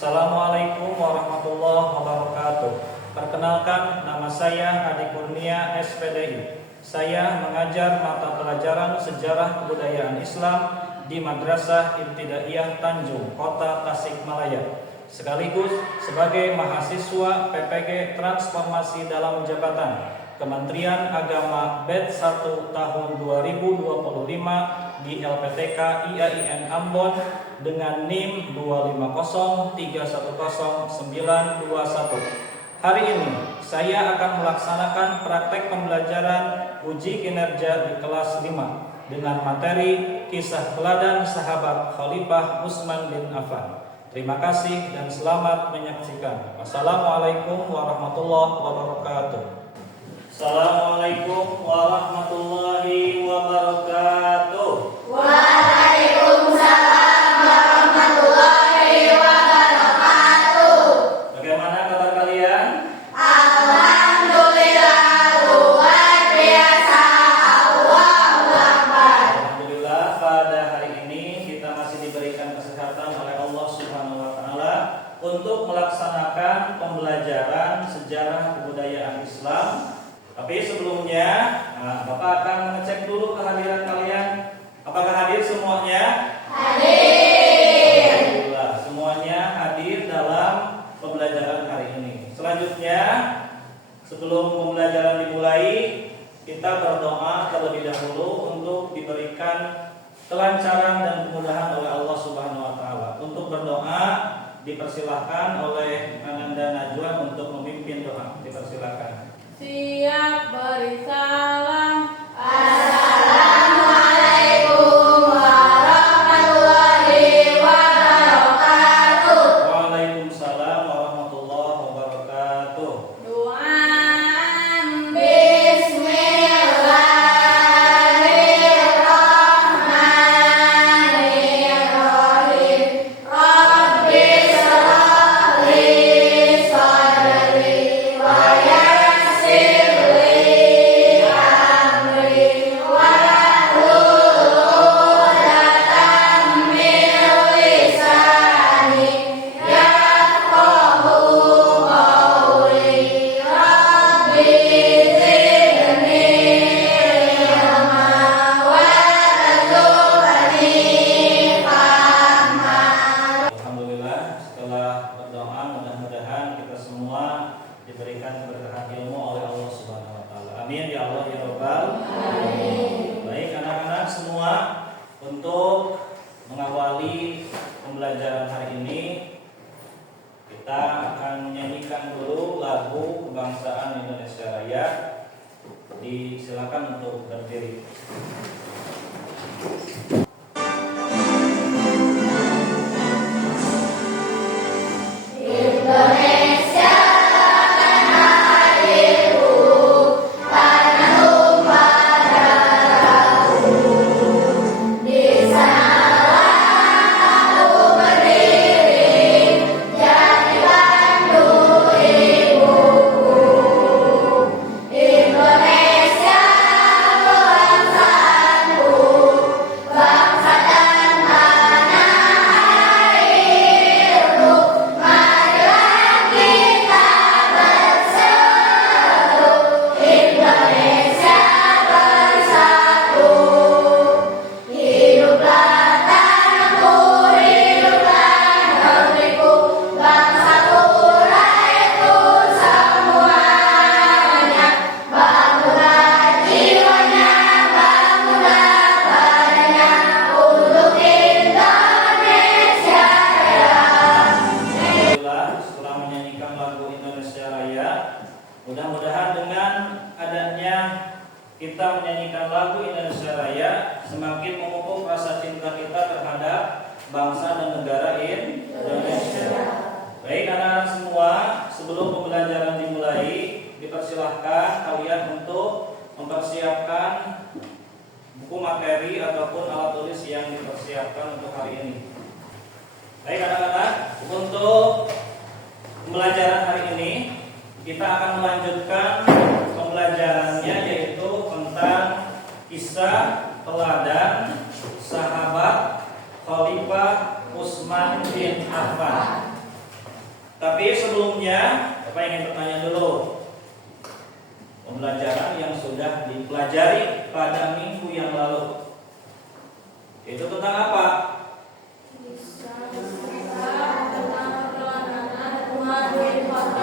Assalamualaikum warahmatullahi wabarakatuh. Perkenalkan, nama saya Adi Kurnia, SPDI. Saya mengajar mata pelajaran Sejarah Kebudayaan Islam di Madrasah Ibtidaiyah Tanjung, Kota Tasikmalaya. Sekaligus sebagai mahasiswa PPG Transformasi Dalam Jabatan Kementerian Agama Batch 1 tahun 2025 di LPTK IAIN Ambon dengan NIM 250310921. Hari ini saya akan melaksanakan praktek pembelajaran uji kinerja di kelas 5 dengan materi kisah teladan sahabat Khalifah Utsman bin Affan. Terima kasih dan selamat menyaksikan. Wassalamualaikum warahmatullahi wabarakatuh. Assalamualaikum warahmatullahi wabarakatuh. Waalaikumsalam warahmatullahi wabarakatuh. Bagaimana kabar kalian? Alhamdulillah luar biasa. Allahu Akbar. Alhamdulillah pada hari ini kita masih diberikan kesehatan oleh Allah Subhanahu wa taala untuk melaksanakan pembelajaran sejarah kebudayaan Islam. Tapi sebelumnya, Bapak akan mengecek dulu kehadiran kalian. Apakah hadir semuanya? Hadir. Alhamdulillah, semuanya hadir dalam pembelajaran hari ini. Selanjutnya, sebelum pembelajaran dimulai, kita berdoa terlebih dahulu untuk diberikan kelancaran dan kemudahan oleh Allah Subhanahu wa taala. Untuk berdoa dipersilahkan oleh Ananda Najwa untuk memimpin doa. Dipersilahkan. Siap beri salam. Assalamualaikum warahmatullahi wabarakatuh. Waalaikumsalam warahmatullahi wabarakatuh. Doaan. Bismillahirrahmanirrahim. Rabbi shrah li sadri wa yassir li amri wahlul 'uqdatam min lisani yafqahu qawli. Rabbi zidni ilma warzuqni fahma. Alhamdulillah, setelah berdoa mudah-mudahan kita semua diberikan keberkahan ilmu oleh Allah Subhanahu wa taala. Amin ya Allah ya Rabbal alamin. Baik anak-anak semua, untuk mengawali pembelajaran hari ini kita akan menyanyikan dulu lagu kebangsaan Indonesia Raya. Disilakan untuk berdiri. Indonesia tanah airku, tanah tumpah darahku. Di sanalah aku berdiri, jadi pandu ibuku. Indonesia bangsaanku, bangsa dan tanah airku. Marilah kita bersatu, Indonesia bersatu. Hiduplah tanahku, hiduplah negeriku, bangsaku, rakyatku semuanya. Bangunlah jiwanya, bangunlah badannya untuk Indonesia Raya. Alhamdulillah, setelah menyanyikan lagu Indonesia Raya, mudah-mudahan dengan adanya kita menyanyikan lagu Indonesia Raya semakin memupuk rasa cinta kita terhadap bangsa dan negara Indonesia. Baik anak-anak semua, sebelum pembelajaran dimulai, dipersilahkan kalian untuk mempersiapkan buku materi ataupun alat tulis yang dipersiapkan untuk hari ini. Baik anak-anak, untuk pembelajaran hari ini kita akan melanjutkan pembelajarannya, yaitu tentang kisah teladan sahabat Khalifah Utsman bin Affan. Tapi sebelumnya, Bapak ingin bertanya dulu. Pembelajaran yang sudah dipelajari pada minggu yang lalu itu tentang apa?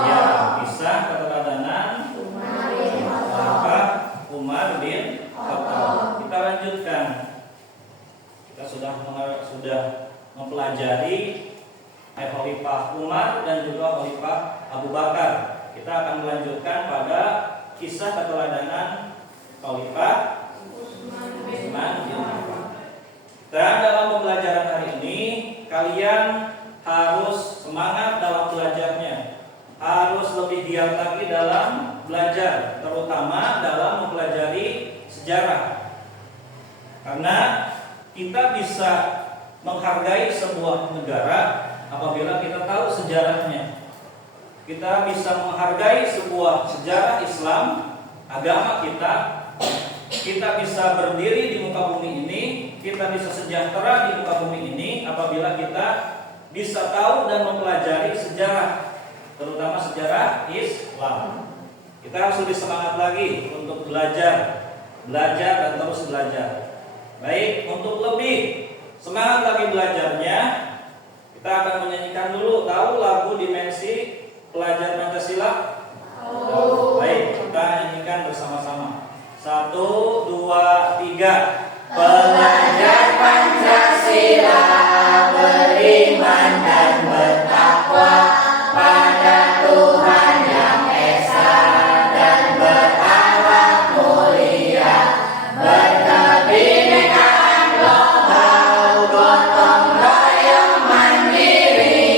Ya, kisah keteladanan Umar bin Khattab. Kita lanjutkan. Kita sudah mempelajari Khalifah Umar dan juga Khalifah Abu Bakar. Kita akan melanjutkan pada kisah keteladanan Khalifah Utsman bin Affan. Dan dalam pembelajaran hari ini kalian harus semangat dalam belajarnya, harus lebih giat lagi dalam belajar, terutama dalam mempelajari sejarah. Karena kita bisa menghargai sebuah negara apabila kita tahu sejarahnya. Kita bisa menghargai sebuah sejarah Islam, agama kita. Kita bisa berdiri di muka bumi ini, kita bisa sejahtera di muka bumi ini apabila kita bisa tahu dan mempelajari sejarah, terutama sejarah Islam. Kita harus lebih semangat lagi untuk belajar dan terus belajar. Baik, untuk lebih semangat lagi belajarnya, kita akan menyanyikan dulu. Tahu lagu Dimensi Pelajar Pancasila? Baik, kita nyanyikan bersama-sama. 1, 2, 3. Pelajar Pancasila beriman dan bertakwa pada Tuhan Yang Esa dan berakhlak mulia, berkebinekaan global, gotong royong mandiri,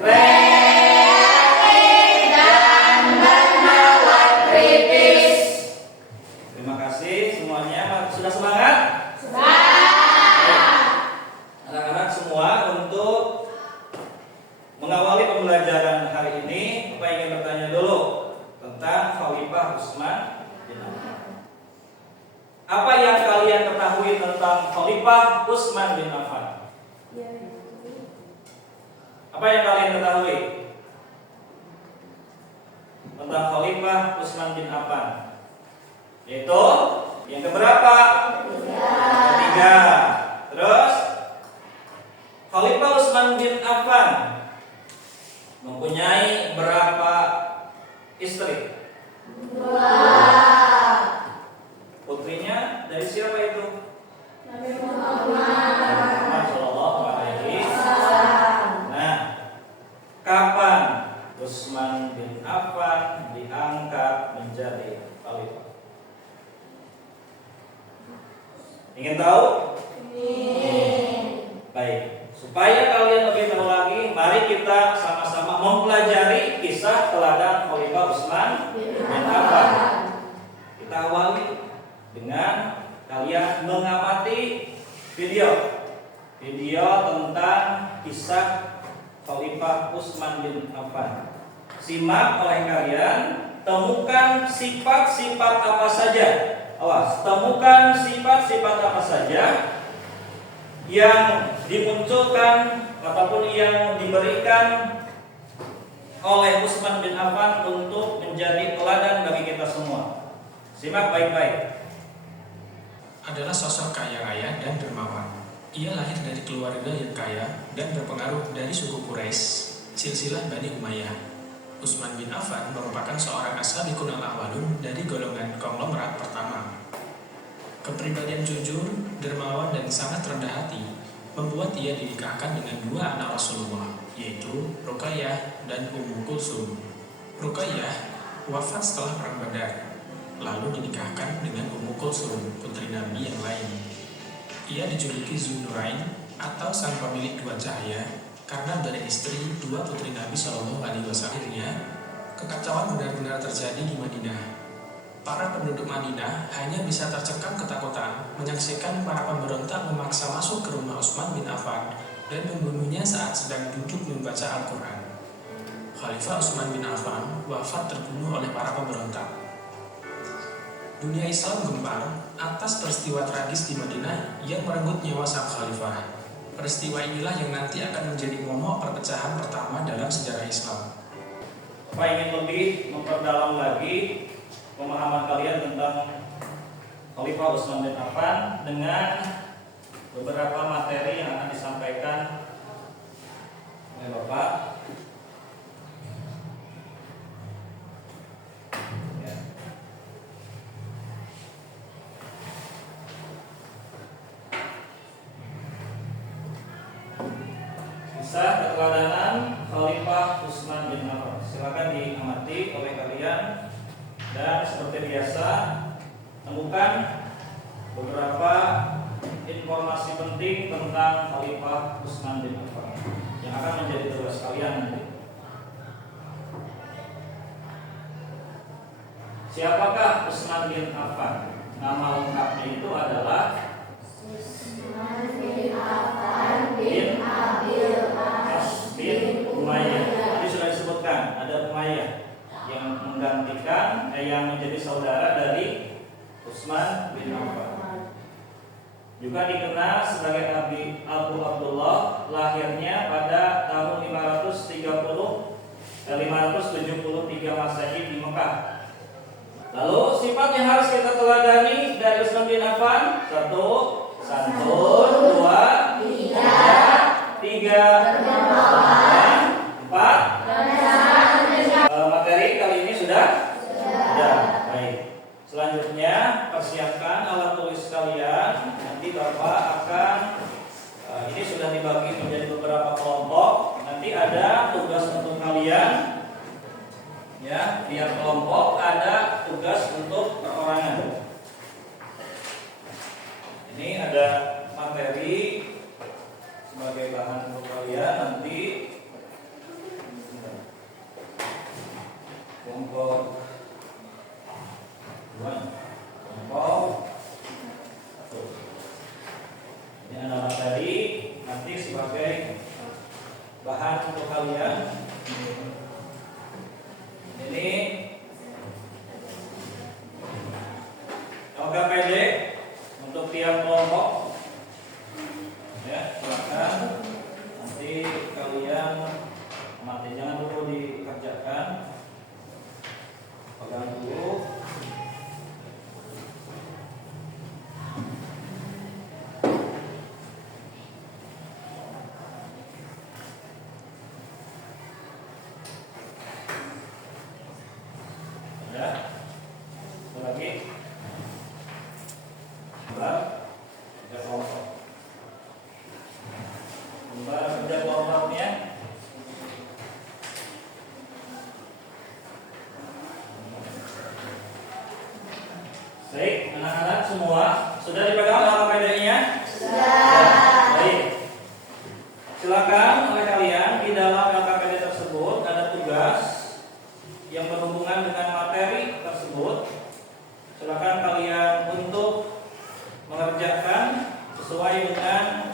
kreatif dan bernalar kritis. Terima kasih semuanya. Sudah semangat? Anak-anak semua, untuk mengawali pembelajaran hari ini, Bapak ingin bertanya dulu tentang Khalifah Utsman bin Affan. Apa yang kalian ketahui tentang Khalifah Utsman bin Affan? Apa yang kalian ketahui tentang Khalifah Utsman bin Affan? Yaitu yang keberapa? Ketiga. Terus Khalifah Utsman bin Affan mempunyai berapa istri? 2. Putrinya dari siapa itu? Nabi Muhammad Sallallahu Alaihi Wasallam. Nah, kapan Utsman bin Affan diangkat menjadi khalifah? Ingin tahu? Baik, supaya kalian lebih tahu lagi, mari kita sama-sama mempelajari kisah teladan Khalifah Utsman bin Affan. Kita awali dengan kalian mengamati video tentang kisah Khalifah Utsman bin Affan. Simak oleh kalian, temukan sifat-sifat apa saja. Awas, temukan sifat-sifat apa saja yang dimunculkan ataupun yang diberikan oleh Utsman bin Affan untuk menjadi teladan bagi kita semua. Simak baik-baik. Adalah sosok kaya raya dan dermawan. Ia lahir dari keluarga yang kaya dan berpengaruh dari suku Quraisy, silsilah Bani Umayyah. Utsman bin Affan merupakan seorang as-sabiqun al-awwalun dari golongan konglomerat pertama. Kepribadian jujur, dermawan dan sangat rendah hati membuat ia dinikahkan dengan 2 anak Rasulullah, yaitu Ruqayyah dan Ummu Kulsum. Ruqayyah wafat setelah perang Badar, lalu dinikahkan dengan Ummu Kulsum, putri Nabi yang lain. Ia dijuluki Zunnurain atau sang pemilik 2 cahaya karena beristri 2 putri Nabi Shallallahu Alaihi Wasallam. Akhirnya, kekacauan benar-benar terjadi di Madinah. Para penduduk Madinah hanya bisa tercekam ketakutan menyaksikan para pemberontak memaksa masuk ke rumah Utsman bin Affan dan membunuhnya saat sedang duduk membaca Al-Quran. Khalifah Utsman bin Affan wafat terbunuh oleh para pemberontak. Dunia Islam gempar atas peristiwa tragis di Madinah yang merenggut nyawa sang khalifah. Peristiwa inilah yang nanti akan menjadi momok perpecahan pertama dalam sejarah Islam. Bapak ingin lebih memperdalam lagi pemahaman kalian tentang Khalifah Utsman bin Affan dengan beberapa materi yang akan disampaikan oleh Bapak. Ya. Kisah keteladanan Khalifah Utsman bin Affan. Silakan diamati oleh kalian dan seperti biasa temukan beberapa informasi penting tentang Khalifah Utsman bin Affan yang akan menjadi tugas kalian nanti. Siapakah Utsman bin Affan? Nama lengkapnya itu adalah Utsman bin Affan bin As bin Umayyah. Tadi sudah disebutkan ada Umayyah yang menggantikan yang menjadi saudara dari Utsman bin Affan. Juga dikenal sebagai Abu Abdullah, lahirnya pada tahun 573 Masehi di Mekah. Lalu sifat yang harus kita teladani dari Utsman bin Affan: 1. Santun, 2. Tiga, 4. Materi kali ini sudah? Baik. Selanjutnya persiapkan alat tulis kalian. Nanti Bapak akan ini sudah dibagi menjadi beberapa kelompok. Nanti ada tugas untuk kalian. Ya, tiap kelompok ada tugas untuk perorangan. Ini ada materi sebagai bahan untuk kalian nanti. Kelompok 2, kelompok 1. Ini ada materi nanti sebagai bahan untuk kalian. Ini LKPD untuk tiap kelompok. Ya, silakan nanti kalian amati, jangan dulu dikerjakan, pegang dulu. Ya, satu lagi. Kerja kelompok. Kerja kelompoknya. Baik, anak-anak semua sudah dipegang LKPD-nya? Sudah. Baik. Silakan oleh kalian di dalam LKPD tersebut ada tugas yang berhubungan dengan materi tersebut. Silakan kalian untuk mengerjakan sesuai dengan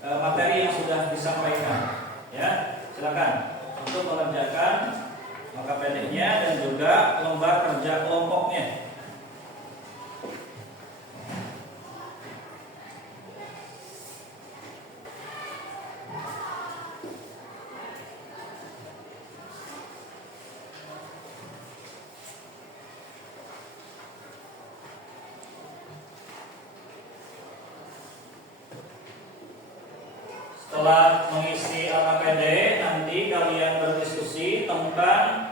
materi yang sudah disampaikan. Ya, silakan untuk mengerjakan LKPD-nya dan juga lembar kerja kelompoknya. Setelah mengisi LKPD, nanti kalian berdiskusi tentang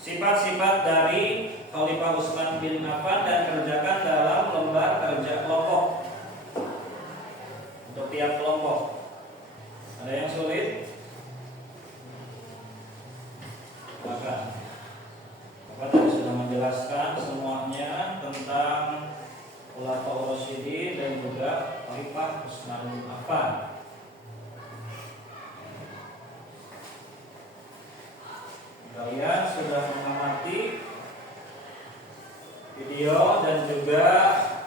sifat-sifat dari Khalifah Utsman bin Affan dan kerjakan dalam lembar kerja kelompok untuk tiap kelompok. Ada yang sulit? Maka Bapak tadi sudah menjelaskan semuanya tentang Khulafaur Rasyidin dan juga Khalifah Utsman bin Affan. Kalian sudah mengamati video dan juga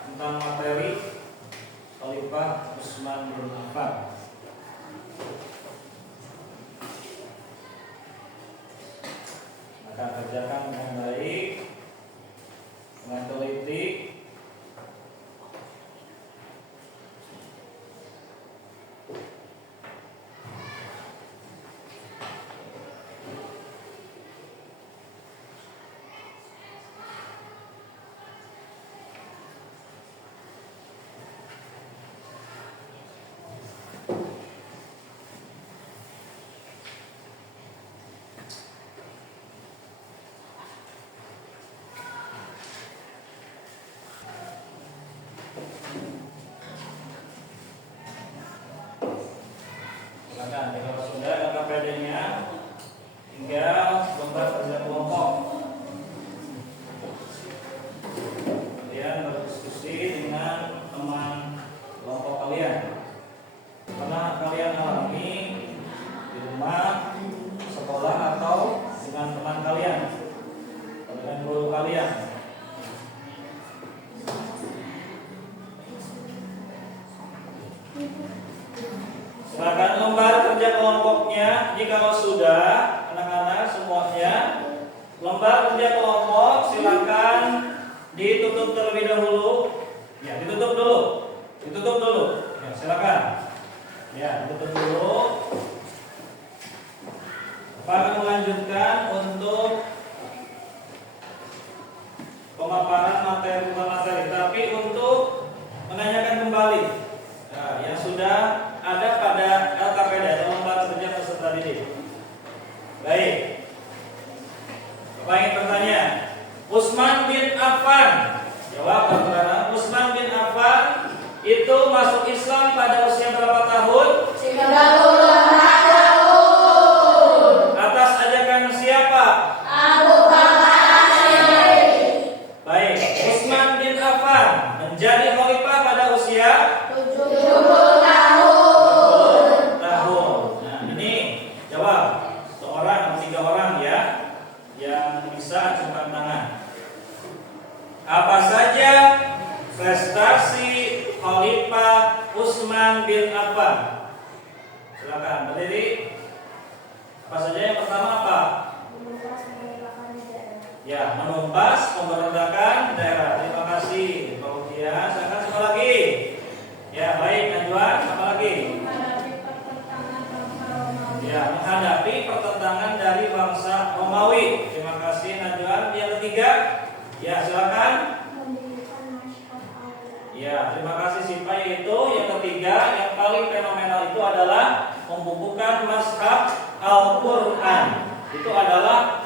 tentang materi Khalifah Utsman bin Affan. Maka kerjakan dengan baik, dengan teliti. lembar kerja kelompok. Kalian berdiskusi dengan teman kelompok kalian. Pernah kalian alami di rumah, sekolah, atau dengan teman kalian, dengan guru kalian? Silakan lembar kerja kelompoknya. Jikalau sudah, anak-anak semuanya, lembar kerja kelompok silakan ditutup terlebih dahulu. Ya, ditutup dulu. Ditutup dulu. Ya, silakan. Ya, ditutup dulu. Bapak akan melanjutkan untuk pemaparan materi, tapi untuk menanyakan kembali yang sudah ada pada LKPD atau lembar kerja peserta didik. Baik. Bapak ingin bertanya, Utsman bin Affan. Jawab anak-anak. Utsman bin Affan itu masuk Islam pada usia berapa tahun? 38 tahun. Atas ajakan siapa? Abu Bakar As-Siddiq. Baik. Utsman bin Affan menjadi khalifah pada usia 70 tahun. Nah, ini jawab seorang atau 3 orang ya yang bisa angkat tangan. Apa saja prestasi Khalifah Utsman bin Affan? Silakan berdiri. Apa saja? Yang pertama apa? Ya, menumpas pemberontakan daerah. Terima kasih, Pak Ukiah. Silakan siapa lagi? Ya, baik, Najwa. Apa lagi? Ya, menghadapi pertentangan dari bangsa Romawi. Terima kasih, Najwa. Yang ketiga, ya silakan. Ya, terima kasih Sipa. Yaitu yang ketiga, yang paling fenomenal itu adalah membukukan Mashaf Al-Quran. Itu adalah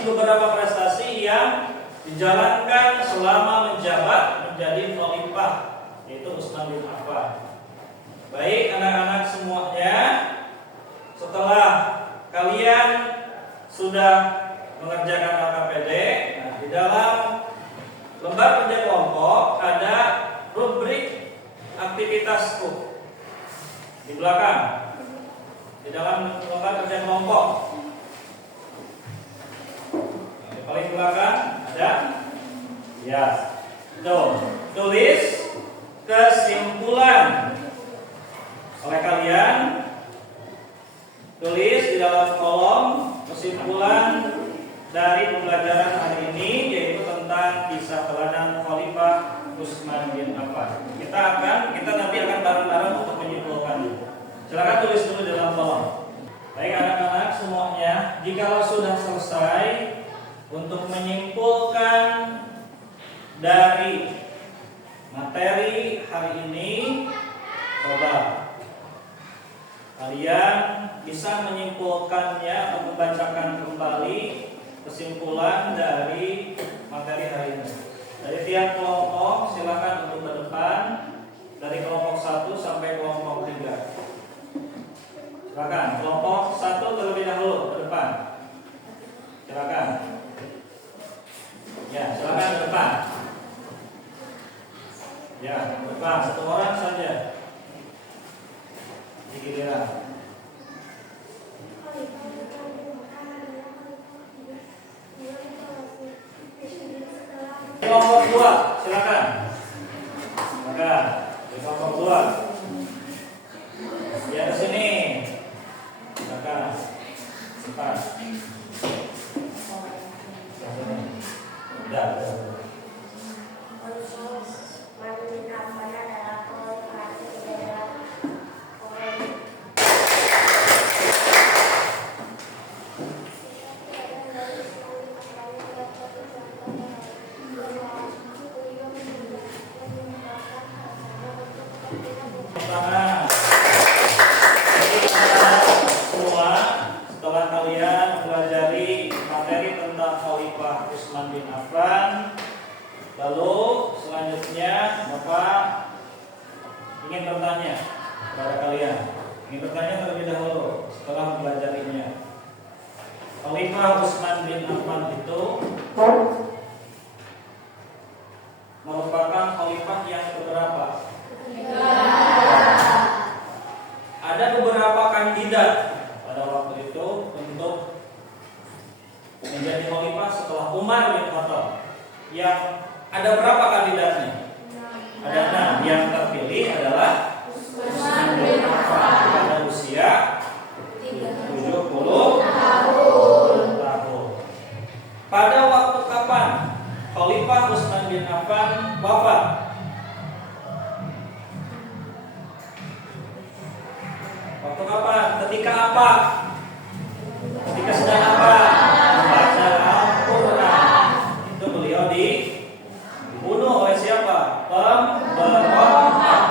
beberapa prestasi yang dijalankan selama menjabat menjadi khalifah, yaitu Utsman bin Affan. Baik anak-anak semuanya, setelah kalian sudah mengerjakan LKPD, nah, di dalam lembar kerja kelompok ada rubrik aktivitasku di belakang. Di dalam lembar kerja kelompok, nah, di paling belakang ada, ya, tulis kesimpulan oleh kalian. Tulis di dalam kolom kesimpulan dari pembelajaran hari ini, yaitu tentang kisah teladan Khalifah Utsman bin Affan. Kita nanti akan bareng-bareng untuk menyimpulkannya. Silakan tulis dulu di dalam kolom. Baik anak-anak semuanya, jika sudah selesai untuk menyimpulkan dari materi hari ini, coba kalian bisa menyimpulkannya atau membacakan kembali kesimpulan dari materi hari ini. Dari tiap kelompok silakan untuk ke depan, dari kelompok 1 sampai kelompok 3. Silakan kelompok 1 terlebih dahulu ke depan. Silakan. Ya, silakan ke depan. Ya, ke depan 1 orang saja. Di giliran. Kelompok 2, silakan. Silakan. Di kelompok 2. Ya, ke sini. Silakan. Cepat. Udah. Pertama, semua setelah kalian mempelajari materi tentang Khalifah Utsman bin Affan, lalu selanjutnya Bapak ingin bertanya kepada kalian. Ingin bertanya terlebih dahulu setelah mempelajarinya. Khalifah Utsman bin Affan itu merupakan khalifah yang keberapa? Ada beberapa kandidat pada waktu itu untuk menjadi khalifah setelah Umar bin Khattab. Yang ada berapa kandidatnya? Ada 6. Yang terpilih adalah Utsman bin Affan. pada usia 70 tahun. Pada waktu kapan Khalifah Utsman bin Affan wafat? Waktu kapan? Ketika apa? Ketika sedang apa? Membaca Al-Quran. Itu beliau dibunuh oleh siapa? Pemberontak.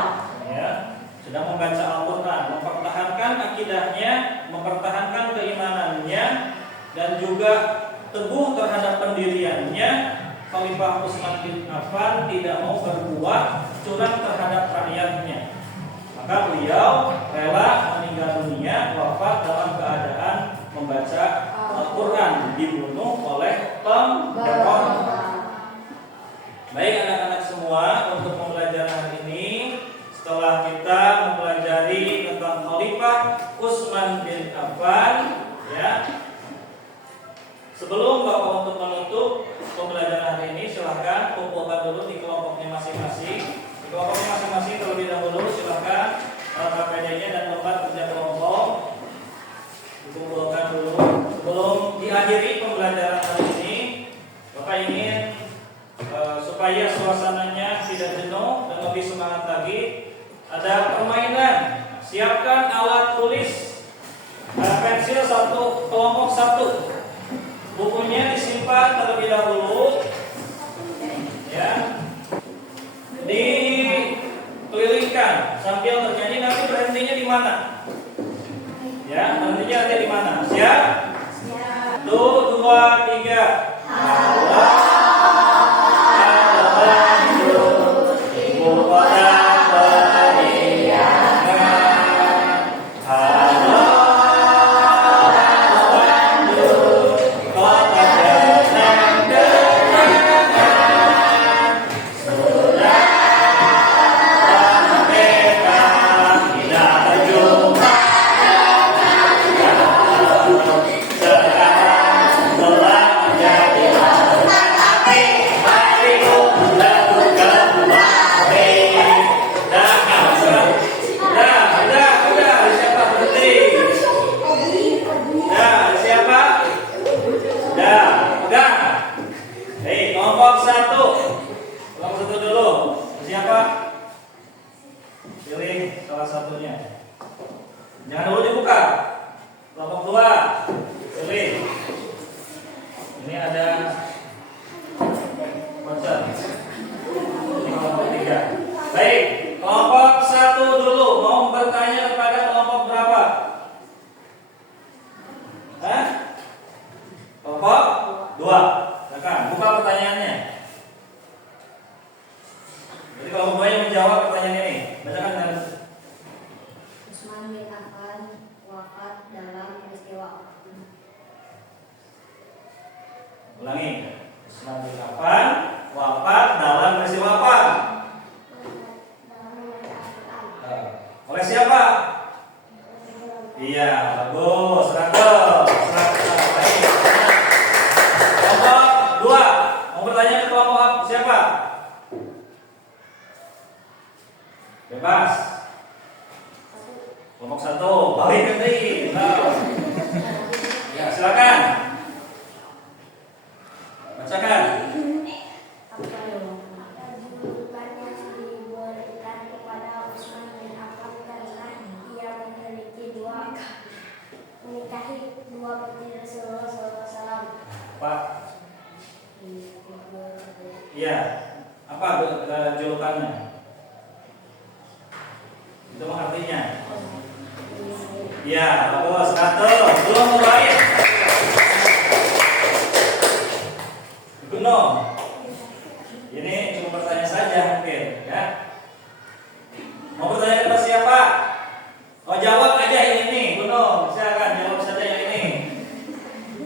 Ya, sedang membaca Al-Quran, mempertahankan akidahnya, mempertahankan keimanannya, dan juga teguh terhadap pendiriannya. Khalifah Utsman bin Affan tidak mau berbuat curang terhadap rakyatnya. Maka beliau rela meninggal dunia, wafat dalam keadaan membaca Al-Quran, dibunuh oleh pemberontak. Baik anak-anak semua, untuk pembelajaran hari ini, setelah kita mempelajari tentang Khalifah Utsman bin Affan, ya. Sebelum Bapak untuk menutup pembelajaran hari ini, silahkan kumpulkan dulu di kelompoknya masing-masing. Di kelompoknya masing-masing terlebih dahulu silahkan KPD-nya dan tempat kerja kelompok dikumpulkan dulu. Sebelum diakhiri pembelajaran hari ini, Bapak ingin supaya suasananya tidak jenuh dan lebih semangat lagi, ada permainan. Siapkan alat tulis, pensil satu, kelompok satu. Bukunya disimpan terlebih dahulu, ya, dikelilingkan sambil bernyanyi. Nanti berhentinya di mana? Ya, berhentinya nanti di mana? Siap? Siap. 1, 2, 3. Allah.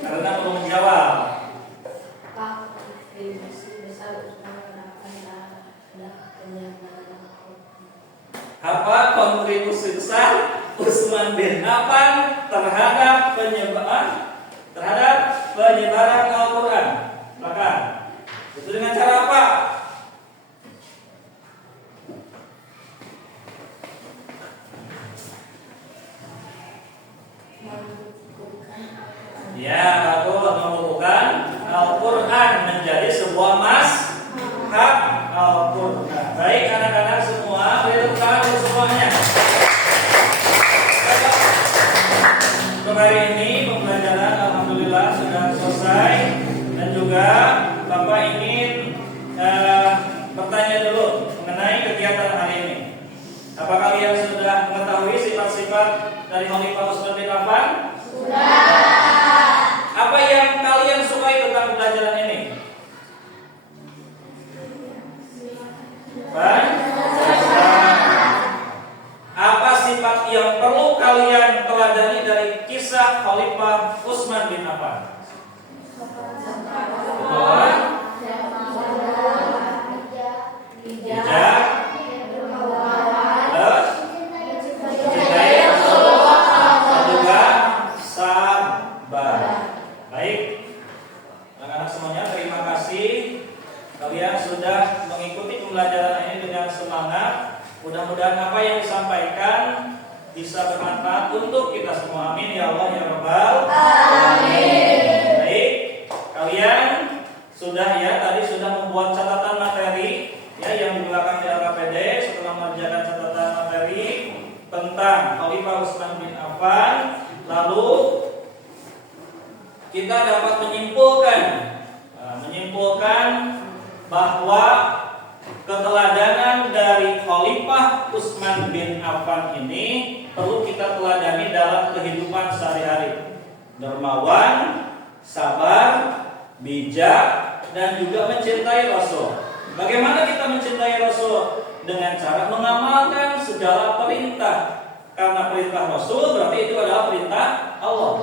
Karena Ya, bagus mengukuhkan Al-Quran menjadi sebuah mazhab Al-Quran. Baik anak-anak semua, beri tepuk tangan untuk semuanya. Untuk hari ini pembelajaran alhamdulillah sudah selesai dan juga Bapak ingin bertanya dulu mengenai kegiatan hari ini. Apa kalian sudah mengetahui sifat-sifat dari Khalifah Utsman bin Affan? Apa yang kalian sukai tentang pelajaran ini? Apa sifat yang perlu kalian teladani dari kisah Khalifah Utsman bin Affan? Bijak, terus mencintai Rasulullah dan juga sabar. Baik, anak-anak semuanya, terima kasih kalian sudah mengikuti pembelajaran ini dengan semangat. Mudah-mudahan apa yang disampaikan bisa bermanfaat untuk kita semua. Amin ya Allah ya Rabbal alamin. Baik, kalian sudah tadi sudah membuat catatan materi yang di belakang di AKPD setelah mengerjakan catatan materi tentang Khalifah Utsman bin Affan. Lalu kita dapat menyimpulkan bahwa keteladanan dari Khalifah Utsman bin Affan ini perlu kita teladani dalam kehidupan sehari-hari. Dermawan, sabar, bijak, dan juga mencintai Rasul. Bagaimana kita mencintai Rasul? Dengan cara mengamalkan segala perintah. Karena perintah Rasul berarti itu adalah perintah Allah.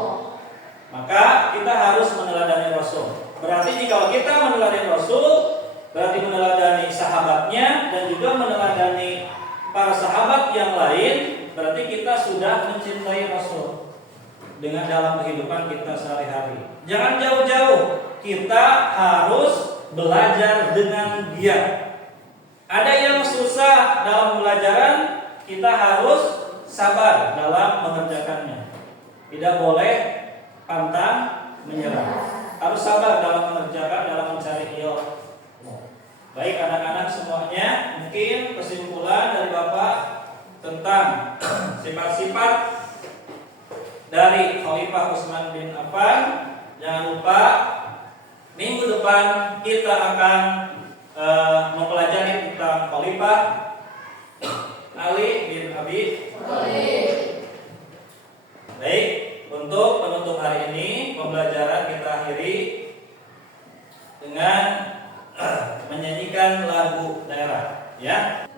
Maka kita harus meneladani Rasul. Berarti jika kita meneladani Rasul, berarti meneladani sahabatnya dan juga meneladani para sahabat yang lain, berarti kita sudah mencintai Rasul dengan dalam kehidupan kita sehari-hari. Jangan jauh-jauh, kita harus belajar dengan dia. Ada yang susah dalam pembelajaran, kita harus sabar dalam mengerjakannya. Tidak boleh pantang menyerah. Harus sabar dalam mengerjakan, dalam mencari ilmu. Baik anak-anak semuanya, mungkin kesimpulan dari Bapak tentang sifat-sifat dari Khalifah Utsman bin Affan. Jangan lupa minggu depan kita akan mempelajari tentang Khalifah Ali bin Abi Thalib. Baik, untuk penutup hari ini pembelajaran kita akhiri dengan menyanyikan lagu daerah, ya.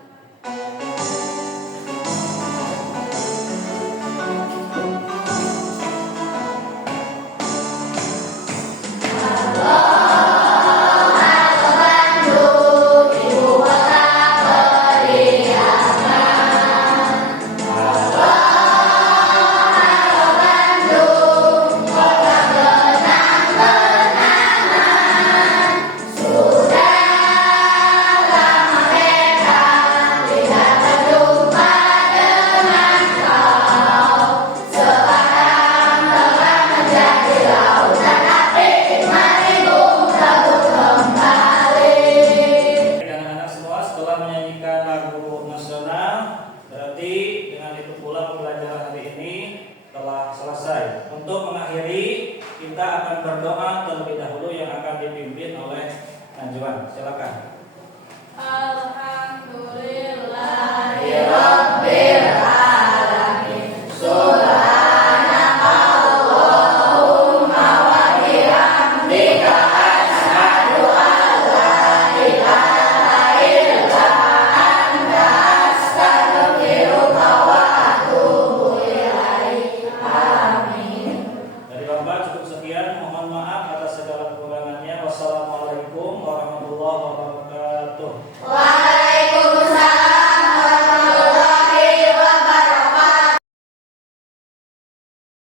Untuk mengakhiri, kita akan berdoa terlebih dahulu yang akan dipimpin oleh Najwan. Silakan. Alhamdulillah.